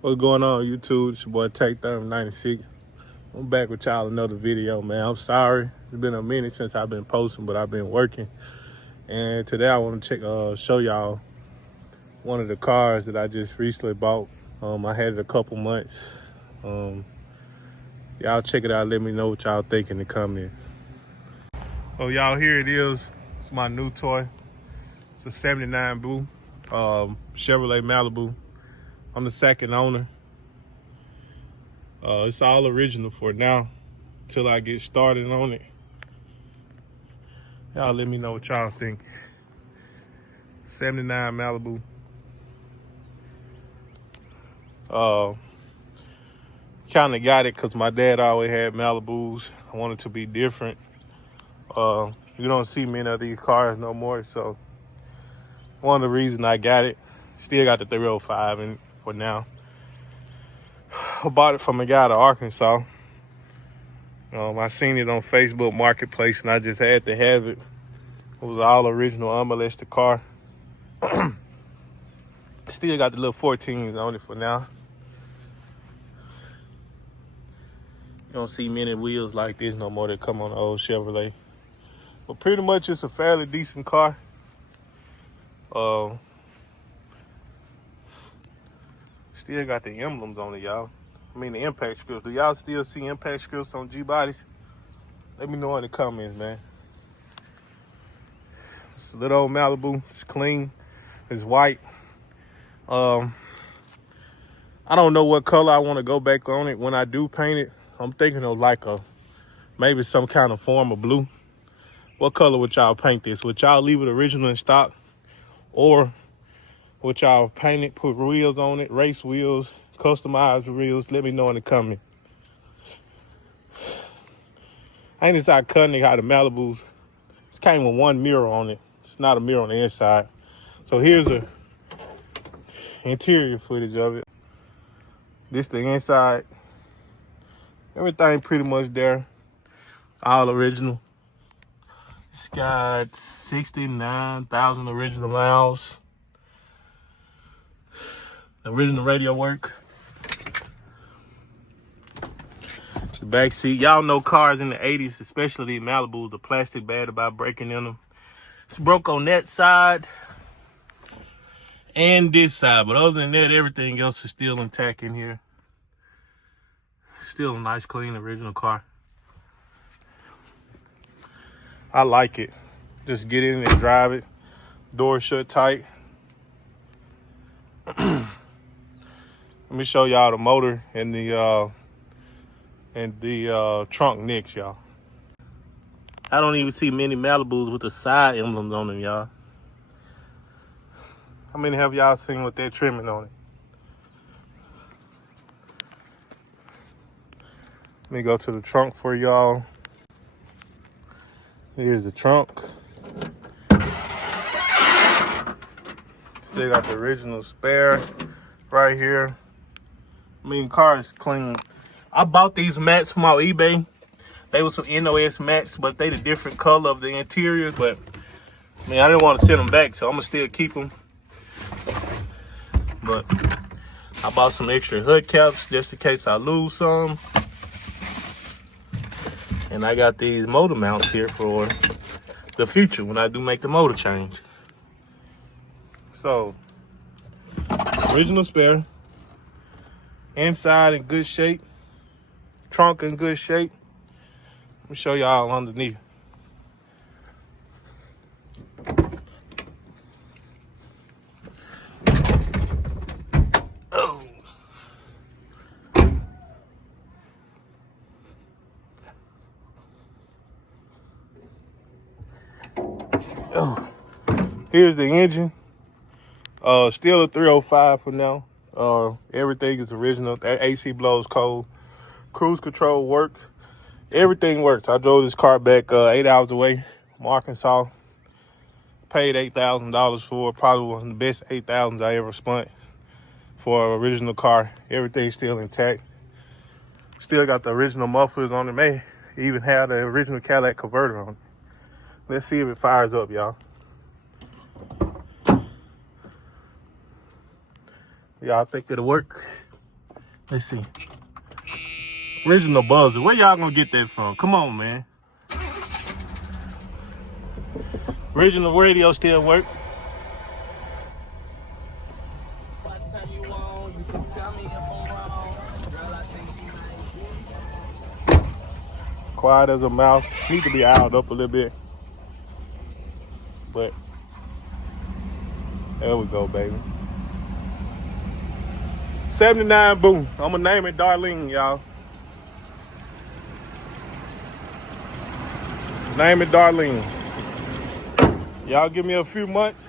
What's going on, YouTube? It's your boy Take 96. I'm back with y'all another video, man. I'm sorry. It's been a minute since I've been posting, but I've been working. And today I want to show y'all one of the cars that I just recently bought. I had it a couple months. Y'all check it out. Let me know what y'all think in the comments. So y'all, here it is. It's my new toy. It's a 79 Blue Chevrolet Malibu. I'm the second owner. It's all original for now till I get started on it. Y'all let me know what y'all think. 79 Malibu. Kind of got it because my dad always had Malibus. I wanted to be different. You don't see many of these cars no more, so one of the reasons I got it. Still got the 305 in for now. I bought it from a guy out of Arkansas. I seen it on Facebook Marketplace and I just had to have it. It was all original, unmolested car. Still got the little 14s on it for now. You don't see many wheels like this no more that come on the old Chevrolet. But pretty much it's a fairly decent car. Still got the emblems on it, y'all. I mean the impact strips. Do y'all still see impact strips on G-bodies? Let me know in the comments, man. It's a little old Malibu. It's clean. It's white. I don't know what color I want to go back on it when I do paint it. I'm thinking of like maybe some kind of form of blue. What color would y'all paint this? Would y'all leave it original in stock? Or would y'all paint it, put wheels on it, race wheels, customized wheels? Let me know in the comment. I ain't decided cutting how the Malibus. It came with one mirror on it. It's not a mirror on the inside. So here's the interior footage of it. This the inside. Everything pretty much there. All original. It's got 69,000 original miles. Original radio work. The back seat. Y'all know cars in the 80s, especially Malibu, the plastic bad about breaking in them. It's broke on that side and this side, but other than that, everything else is still intact in here. Still a nice, clean, original car. I like it. Just get in and drive it. Door shut tight. Let me show y'all the motor and the trunk next, y'all. I don't even see many Malibus with the side emblems on them, y'all. How many have y'all seen with that trimming on it? Let me go to the trunk for y'all. Here's the trunk. Still got the original spare right here. I mean, car is clean. I bought these mats from on eBay. They were some NOS mats, but they the different color of the interiors. But I mean, I didn't want to send them back, so I'm gonna still keep them. But I bought some extra hood caps just in case I lose some. And I got these motor mounts here for the future when I do make the motor change. So, original spare. Inside in good shape. Trunk in good shape. Let me show y'all underneath. Oh. Oh. Here's the engine. Still a 305 for now. Everything is original. That AC blows cold. Cruise control works. Everything works. I drove this car back 8 hours away from Arkansas. Paid $8,000 for it. Probably one of the best $8,000 I ever spent for an original car. Everything's still intact. Still got the original mufflers on it. May even have the original Cadillac converter on it. Let's see if it fires up, y'all. Y'all think it'll work? Let's see. Original buzzer. Where y'all gonna get that from? Come on, man. Original radio still work. It's quiet as a mouse. Need to be oiled up a little bit. But there we go, baby. 79 boom. I'ma name it Darlene, y'all. Name it Darlene. Y'all give me a few months.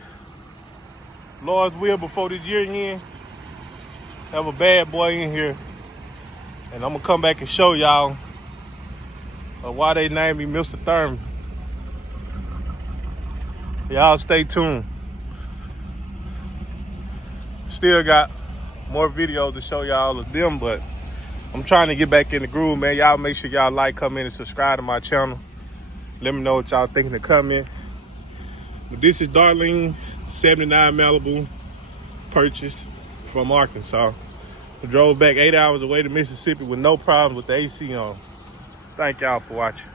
Lord's will before this year end. Have a bad boy in here. And I'm gonna come back and show y'all why they named me Mr. Thurman. Y'all stay tuned. Still got more videos to show y'all of them, but I'm trying to get back in the groove, man. Y'all make sure y'all like, comment, and subscribe to my channel. Let me know what y'all think in the comment. But this is Darlene 79 Malibu purchase from Arkansas. I drove back 8 hours away to Mississippi with no problems with the AC on. Thank y'all for watching.